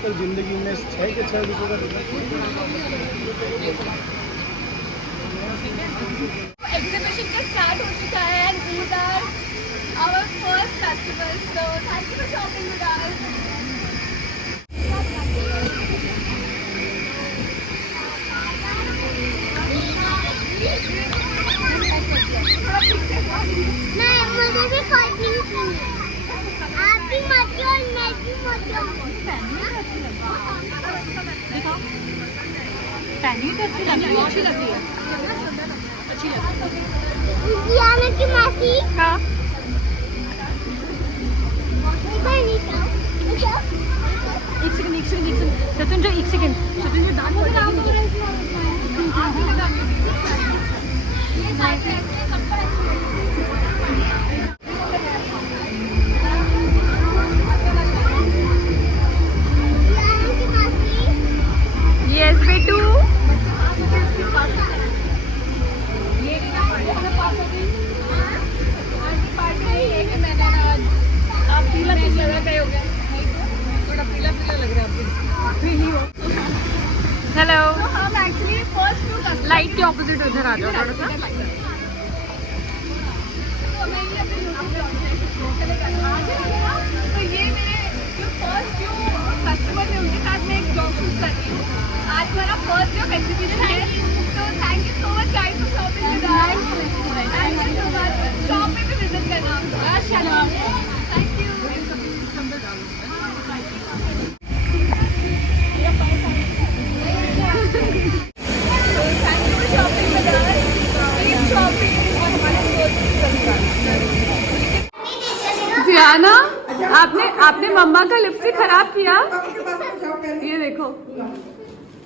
आजकल जिंदगी में 6 के 6 रुपये का एग्जीबिशन का स्टार्ट हो चुका है and these are our first festival, so thank you for shopping with us. नहीं, मुझे भी कोई चीज़ नहीं। आप भी मत जाओ, मैं भी मत जाऊँ। देखो पहनी तो अच्छी लग रही है, अच्छी लग रही है, अच्छी लग रही है। दियाना की मासी हाँ एक सेकंड सचिन एक सेकंड दांत यस बेटू हेलो हम एक्चुअली फर्स्ट लाइट के ऑपोजिट उधर आ जाओ थोड़ा सा। तो ये मेरे जो फर्स्ट जो कस्टमर थे उनके साथ मैं एक ब्लॉग शूट कर रही हूँ। आज हमारा फर्स्ट जो एग्जीबिशन है, तो thank you so much guys for shopping with us and so much shop में भी विजिट करना। Thank you. जियाना आपने मम्मा का लिपस्टिक खराब किया। ये देखो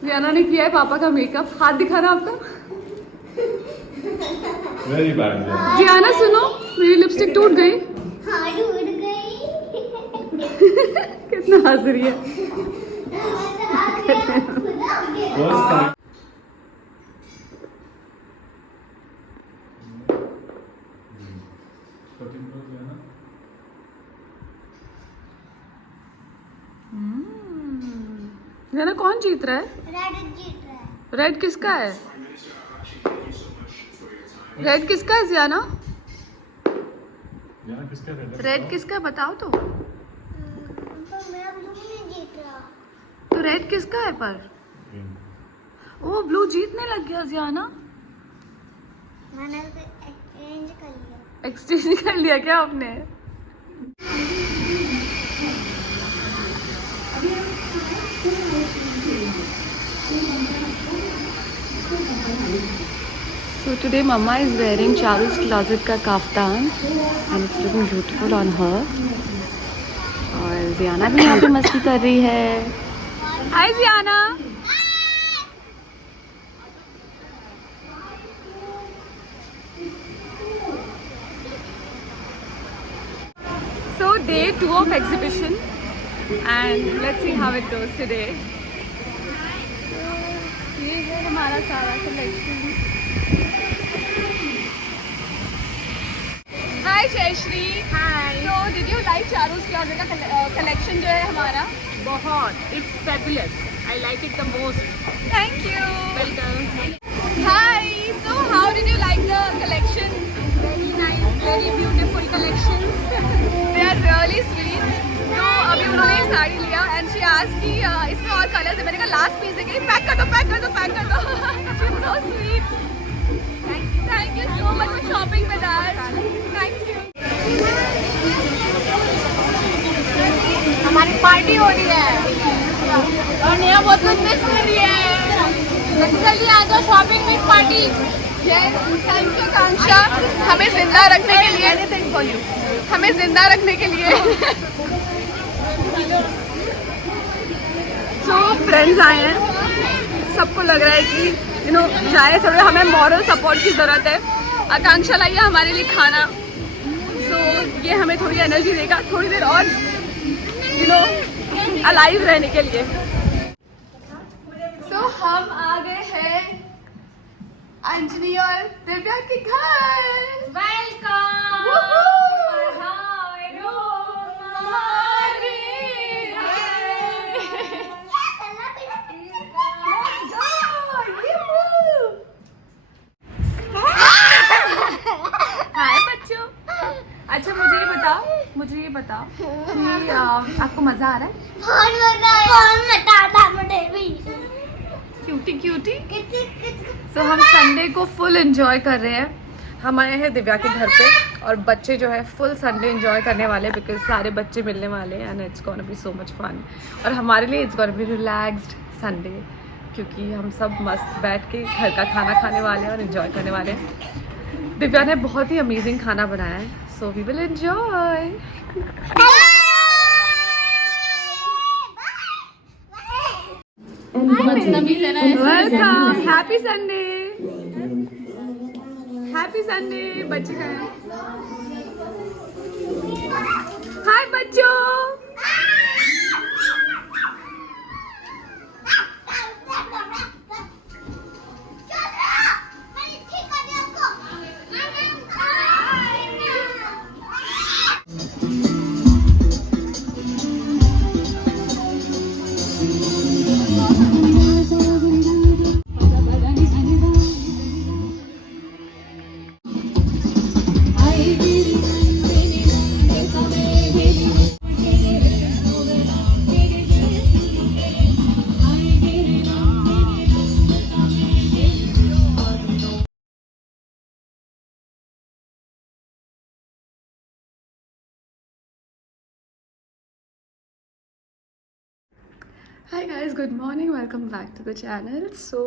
जियाना ने किया है पापा का मेकअप। हाथ दिखा रहा आपका। Very bad. जियाना सुनो, मेरी लिपस्टिक टूट गई। हाँ, टूट गई। कितना हंस रही है। जियाना कौन जीत रहा है? रेड जीत रहा है। रेड किसका है? रेड किसका है जियाना? रेड किसका है बताओ तो। पर मेरा ब्लू नहीं जीत रहा। तो रेड किसका है पर? ओ ब्लू जीतने लग गया जियाना। मैंने उसे एक्सचेंज कर लिया। एक्सचेंज कर लिया क्या आपने? So today Mama is wearing Charu's closet का kaftan and it's looking beautiful on her. और जियाना भी यहाँ पे मस्ती कर रही है। Hi Ziana. So day 2 of exhibition and let's see how it goes today. ये है हमारा सारा collection. Hi Jayshree. Hi. So did you like Charu's closet का कलेक्शन जो है हमारा? बहुत, it's fabulous. I like it the most. Thank you. Welcome. Hi. So how did you like the collection? Very nice, very beautiful collections. They are really sweet. तो अभी उन्होंने एक साड़ी लिया and she asked कि इसमें और कलर्स है। मैंने कहा लास्ट पीस है कि पैक कर दो। She's so sweet. Thank you so much for shopping with us. Thank you. हमारी पार्टी हो रही है और नेहा बहुत कुछ मिस कर रही है। जल्दी आ जाओ, shopping with party. Yes, thank you Kanksha, हमें जिंदा रखने के लिए। Anything for you. हमें जिंदा रखने के लिए। So फ्रेंड्स आए हैं, सबको लग रहा है कि चाहे थोड़े हमें मॉरल सपोर्ट की ज़रूरत है। आकांक्षा लाई है हमारे लिए खाना, so ये हमें थोड़ी एनर्जी देगा थोड़ी देर और अलाइव रहने के लिए। So हम आ गए हैं अंजलि और दिव्या के घर। बता कि आपको मज़ा आ रहा है? बहुत मजा आया। कौन बताता मुझे भी? Cutie cutie. तो हम संडे को फुल एंजॉय कर रहे हैं। हम आए हैं दिव्या के घर पे और बच्चे जो है फुल संडे एंजॉय करने वाले हैं बिकॉज सारे बच्चे मिलने वाले हैं and it's gonna be so much fun. और हमारे लिए it's gonna be relaxed Sunday क्योंकि हम सब मस्त बैठ के घर का खाना खाने वाले हैं और एंजॉय करने वाले हैं। दिव्या ने बहुत ही अमेजिंग खाना बनाया है so we will enjoy. Welcome, happy Sunday, happy Sunday. बच्चे का हाय बच्चों। Hi guys, good morning, welcome back to the channel. So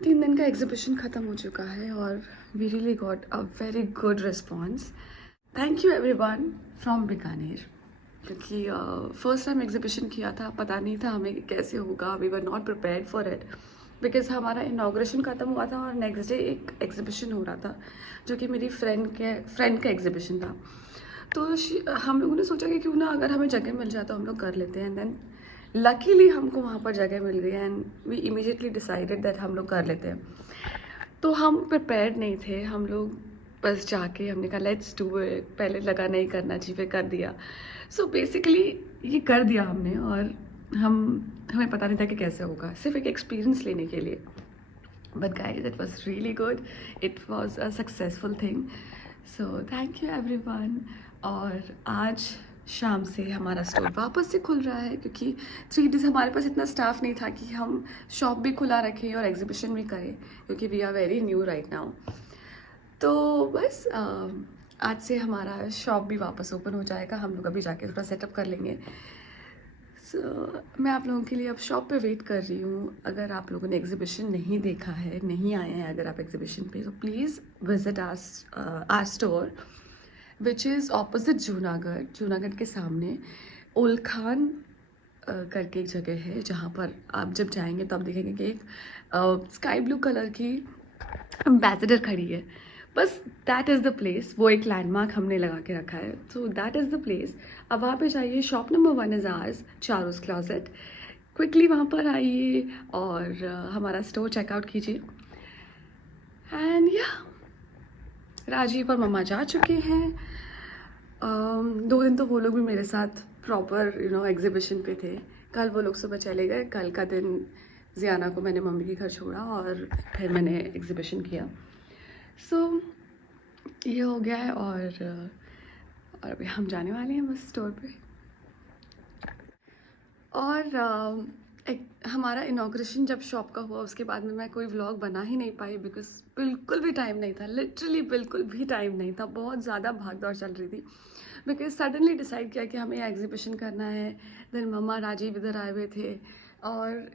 3 दिन का एग्जीबिशन ख़त्म हो चुका है और we really got a very good response. Thank you everyone from Bikaner क्योंकि फर्स्ट टाइम एग्जीबिशन किया था, पता नहीं था हमें कैसे होगा। We were not prepared for it because हमारा इनाग्रेशन ख़त्म हुआ था और नेक्स्ट डे एक एग्जीबिशन हो रहा था जो कि मेरी फ्रेंड का एग्जीबिशन था। तो हम लोगों ने सोचा कि क्यों ना अगर हमें जगह मिल जाए तो हम लोग कर लेते हैं। एंड देन लकीली हमको वहाँ पर जगह मिल गई and we immediately decided that हम लोग कर लेते हैं। तो हम प्रिपेयर्ड नहीं थे, हम लोग बस जाके हमने कहा लेट्स डू इट। पहले लगा नहीं करना चाहिए, फिर कर दिया। सो बेसिकली ये कर दिया हमने और हमें पता नहीं था कि कैसे होगा, सिर्फ एक एक्सपीरियंस लेने के लिए। But guys it was really good, it was a successful thing. So thank you everyone. और आज शाम से हमारा स्टोर वापस से खुल रहा है क्योंकि 3 days हमारे पास इतना स्टाफ नहीं था कि हम शॉप भी खुला रखें और एग्जीबिशन भी करें क्योंकि we are very new right now. तो बस आज से हमारा शॉप भी वापस ओपन हो जाएगा। हम लोग अभी जाके थोड़ा सेटअप कर लेंगे। सो मैं आप लोगों के लिए अब शॉप पे वेट कर रही हूँ। अगर आप लोगों ने एग्जीबिशन नहीं देखा है, नहीं आए हैं अगर आप एग्जीबिशन पे, तो please visit our store which is opposite Junagadh के सामने ओलखान करके एक जगह है जहाँ पर आप जब जाएंगे तो आप देखेंगे कि एक स्काई ब्लू कलर की एम्बेसडर खड़ी है। बस दैट इज़ द प्लेस। वो एक लैंडमार्क हमने लगा के रखा है, so that is the place. अब वहाँ पे जाइए, shop number 1 is ours, Charu's Closet. Quickly वहाँ पर आइए और हमारा स्टोर चेकआउट कीजिए। एंड या राजीव और मम्मा जा चुके हैं। 2 दिन तो वो लोग भी मेरे साथ प्रॉपर एग्जीबिशन पे थे। कल वो लोग सुबह चले गए। कल का दिन जियाना को मैंने मम्मी के घर छोड़ा और फिर मैंने एग्जीबिशन किया। सो ये हो गया है और अभी हम जाने वाले हैं बस स्टोर पे। और हमारा इनाग्रेशन जब शॉप का हुआ उसके बाद में मैं कोई व्लॉग बना ही नहीं पाई बिकॉज बिल्कुल भी टाइम नहीं था, लिटरली बिल्कुल भी टाइम नहीं था। बहुत ज़्यादा भाग दौड़ चल रही थी बिकॉज सडनली डिसाइड किया कि हमें एग्जीबिशन करना है। देन मम्मा राजीव इधर आए हुए थे और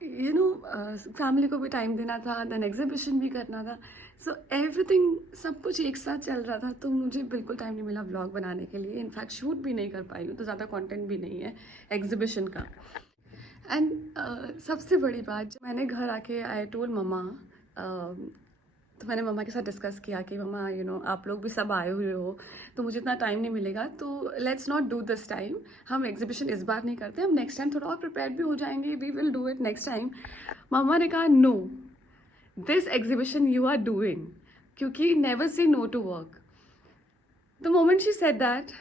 फैमिली को भी टाइम देना था, देन एग्जीबिशन भी करना था। सो एवरीथिंग, सब कुछ एक साथ चल रहा था तो मुझे बिल्कुल टाइम नहीं मिला व्लॉग बनाने के लिए। इनफैक्ट शूट भी नहीं कर पाई हूँ, तो ज़्यादा कंटेंट भी नहीं है एग्जीबिशन का। एंड सबसे बड़ी बात, जब मैंने घर आके आई टोल्ड मम्मा, तो मैंने मम्मा के साथ डिस्कस किया कि मम्मा आप लोग भी सब आए हुए हो तो मुझे इतना टाइम नहीं मिलेगा, तो let's not do this time. हम एग्जीबिशन इस बार नहीं करते, हम नेक्स्ट टाइम थोड़ा और प्रिपेयर्ड भी हो जाएंगे, we will do it next time. Mama ने कहा no, this exhibition you are doing, क्योंकि never say no to work. The moment she said that,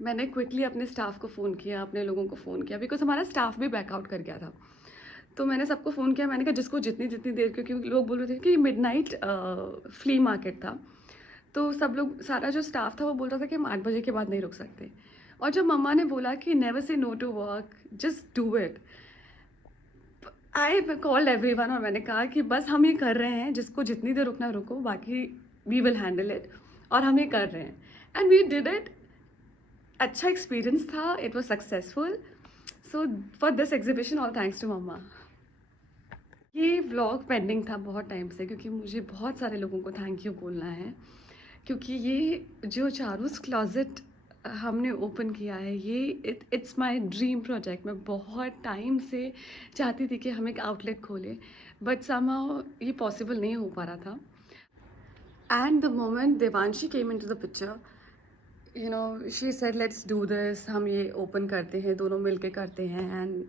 मैंने क्विकली अपने स्टाफ को फ़ोन किया, अपने लोगों को फ़ोन किया बिकॉज हमारा स्टाफ भी बैकआउट कर गया था। तो मैंने सबको फ़ोन किया, मैंने कहा जिसको जितनी देर, क्योंकि लोग बोल रहे थे कि मिडनाइट फ्ली मार्केट था, तो सब लोग, सारा जो स्टाफ था वो बोल रहा था कि हम 8 बजे के बाद नहीं रुक सकते। और जब मम्मा ने बोला कि never say no to work, just do it, I called everyone और मैंने कहा कि बस हम ये कर रहे हैं, जिसको जितनी देर रुकना रुको, बाकी वी विल हैंडल इट, और हम ये कर रहे हैं एंड वी डिड इट। अच्छा एक्सपीरियंस था, it was successful. So for this exhibition all thanks to mama. ये व्लॉग पेंडिंग था बहुत टाइम से, क्योंकि मुझे बहुत सारे लोगों को थैंक यू बोलना है, क्योंकि ये जो चारूस क्लॉजेट हमने ओपन किया है, ये इट्स माय ड्रीम प्रोजेक्ट। मैं बहुत टाइम से चाहती थी कि हम एक आउटलेट खोलें, बट समहाउ ये पॉसिबल नहीं हो पा रहा था। And the moment Devanshi came into the picture, you know, she said let's do this, हम ये ओपन करते हैं, दोनों मिलके करते हैं। एंड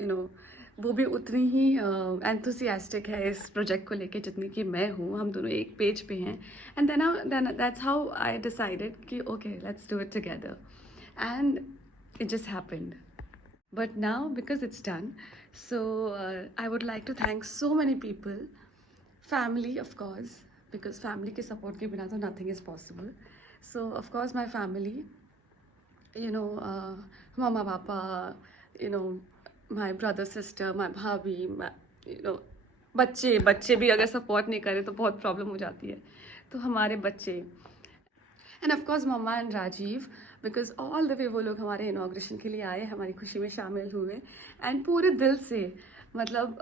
यू नो, वो भी उतनी ही एंथुसियास्टिक है इस प्रोजेक्ट को लेके जितनी कि मैं हूँ। हम दोनों एक पेज पे हैं। And then that's how I decided कि okay let's do it together, and it just happened. But now because it's done, so I would like to thank so many people, family of course, because family के support के बिना तो nothing is possible. So of course my family, you know, mama, papa, you know, my brother, sister, my भाभी, you know, बच्चे भी अगर support नहीं करें तो बहुत प्रॉब्लम हो जाती है, तो हमारे बच्चे, and of course mamma and Rajiv, because all the way वो लोग हमारे इनाग्रेशन के लिए आए, हमारी खुशी में शामिल हुए, एंड पूरे दिल से, मतलब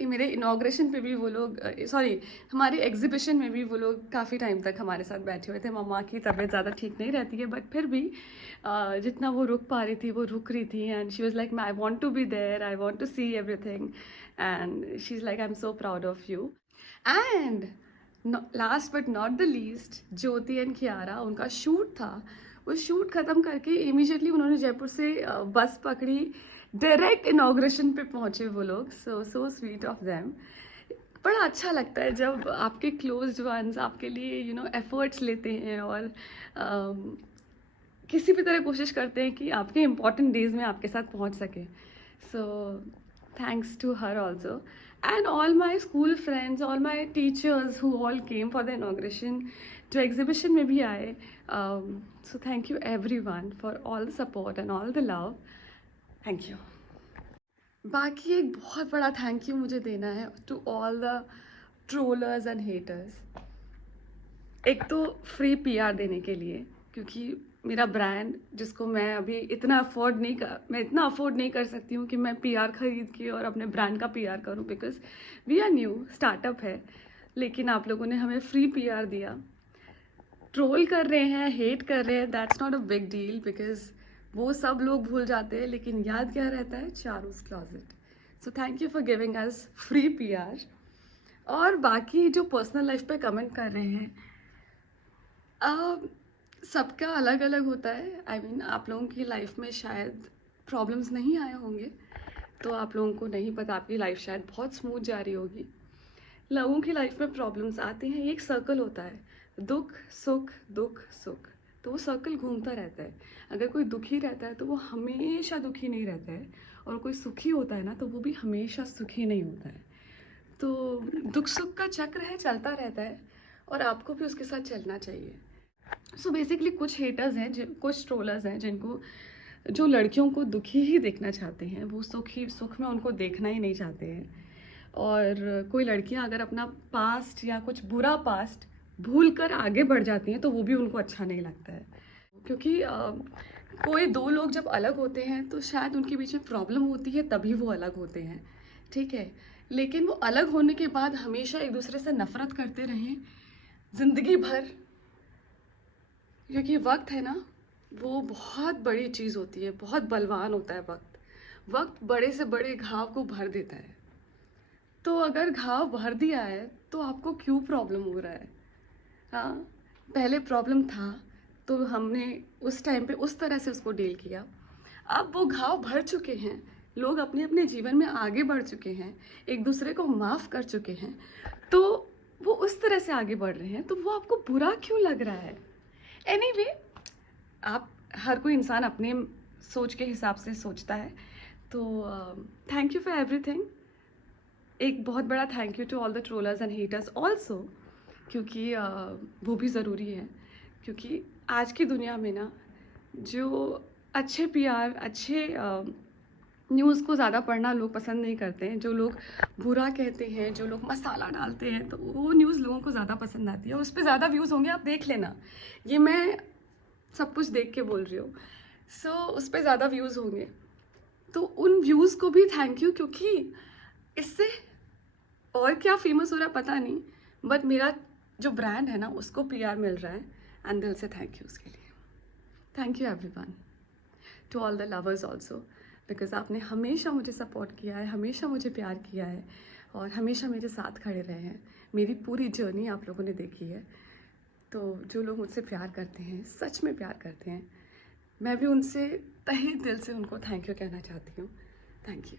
मेरे इनाग्रेशन पे भी वो लोग, सॉरी हमारे एग्जीबिशन में भी वो लोग काफ़ी टाइम तक हमारे साथ बैठे हुए थे। मम्मा की तबीयत ज़्यादा ठीक नहीं रहती है, बट फिर भी जितना वो रुक पा रही थी वो रुक रही थी, and she was like I want to be there, I want to see everything, and she is like I am so proud of you. And last but not the least, Jyoti and Kiara, उनका shoot था, वो shoot ख़त्म करके immediately उन्होंने जयपुर से बस पकड़ी, direct inauguration पे पहुँचे वो लोग। So sweet of them. बड़ा अच्छा लगता है जब आपके क्लोज्ड वंस आपके लिए यू नो एफर्ट्स लेते हैं और किसी भी तरह कोशिश करते हैं कि आपके इम्पॉर्टेंट डेज में आपके साथ पहुँच सके। So thanks to her also, and all my school friends, all my teachers who all came for the inauguration, जो एग्जीबिशन में भी आए। So thank you everyone for all the support and all the love. Thank you. बाकी एक बहुत बड़ा thank you मुझे देना है to all the trollers and haters. एक तो फ्री पीआर देने के लिए, क्योंकि मेरा ब्रांड जिसको मैं अभी इतना अफोर्ड नहीं कर सकती हूँ कि मैं पीआर खरीद के और अपने ब्रांड का पीआर करूँ, because we are new startup है। लेकिन आप लोगों ने हमें फ्री पीआर दिया। ट्रोल कर रहे हैं, हेट कर रहे हैं, that's not a big deal, because वो सब लोग भूल जाते हैं, लेकिन याद क्या रहता है, Charu's Closet. So thank you for giving us free PR. और बाकी जो पर्सनल लाइफ पे कमेंट कर रहे हैं, सबका अलग अलग होता है। आई मीन आप लोगों की लाइफ में शायद प्रॉब्लम्स नहीं आए होंगे, तो आप लोगों को नहीं पता, आपकी लाइफ शायद बहुत स्मूथ जा रही होगी। लोगों की लाइफ में प्रॉब्लम्स आती हैं, एक सर्कल होता है, दुख सुख, तो वो सर्कल घूमता रहता है। अगर कोई दुखी रहता है तो वो हमेशा दुखी नहीं रहता है, और कोई सुखी होता है ना तो वो भी हमेशा सुखी नहीं होता है। तो दुख सुख का चक्र है, चलता रहता है, और आपको भी उसके साथ चलना चाहिए। सो बेसिकली कुछ हेटर्स हैं, कुछ ट्रोलर्स हैं जो लड़कियों को दुखी ही देखना चाहते हैं, वो सुख में उनको देखना ही नहीं चाहते हैं। और कोई लड़कियां अगर अपना पास्ट या कुछ बुरा पास्ट भूल कर आगे बढ़ जाती हैं तो वो भी उनको अच्छा नहीं लगता है, क्योंकि कोई दो लोग जब अलग होते हैं तो शायद उनके बीच में प्रॉब्लम होती है, तभी वो अलग होते हैं, ठीक है। लेकिन वो अलग होने के बाद हमेशा एक दूसरे से नफरत करते रहें ज़िंदगी भर, क्योंकि वक्त है ना, वो बहुत बड़ी चीज़ होती है, बहुत बलवान होता है वक्त बड़े से बड़े घाव को भर देता है। तो अगर घाव भर दिया है तो आपको क्यों प्रॉब्लम हो रहा है? हाँ, पहले प्रॉब्लम था तो हमने उस टाइम पे उस तरह से उसको डील किया। अब वो घाव भर चुके हैं, लोग अपने अपने जीवन में आगे बढ़ चुके हैं, एक दूसरे को माफ़ कर चुके हैं, तो वो उस तरह से आगे बढ़ रहे हैं, तो वो आपको बुरा क्यों लग रहा है? एनीवे, आप हर कोई इंसान अपने सोच के हिसाब से सोचता है। तो थैंक यू फॉर एवरीथिंग। एक बहुत बड़ा thank you to all the trollers and haters also, क्योंकि वो भी ज़रूरी है, क्योंकि आज की दुनिया में ना जो अच्छे पीआर, अच्छे न्यूज़ को ज़्यादा पढ़ना लोग पसंद नहीं करते हैं। जो लोग बुरा कहते हैं, जो लोग मसाला डालते हैं, तो वो न्यूज़ लोगों को ज़्यादा पसंद आती है, उस पर ज़्यादा व्यूज़ होंगे। आप देख लेना, ये मैं सब कुछ देख के बोल रही हूँ। सो उस पर ज़्यादा व्यूज़ होंगे, तो उन व्यूज़ को भी थैंक यू, क्योंकि इससे और क्या फेमस हो रहा है पता नहीं, बट मेरा जो ब्रांड है ना उसको पीआर मिल रहा है, एंड दिल से थैंक यू उसके लिए। Thank you everyone, to all the lovers also, because आपने हमेशा मुझे सपोर्ट किया है, हमेशा मुझे प्यार किया है और हमेशा मेरे साथ खड़े रहे हैं। मेरी पूरी जर्नी आप लोगों ने देखी है। तो जो लोग मुझसे प्यार करते हैं, सच में प्यार करते हैं, मैं भी उनसे तहे दिल से उनको थैंक यू कहना चाहती हूँ। Thank you.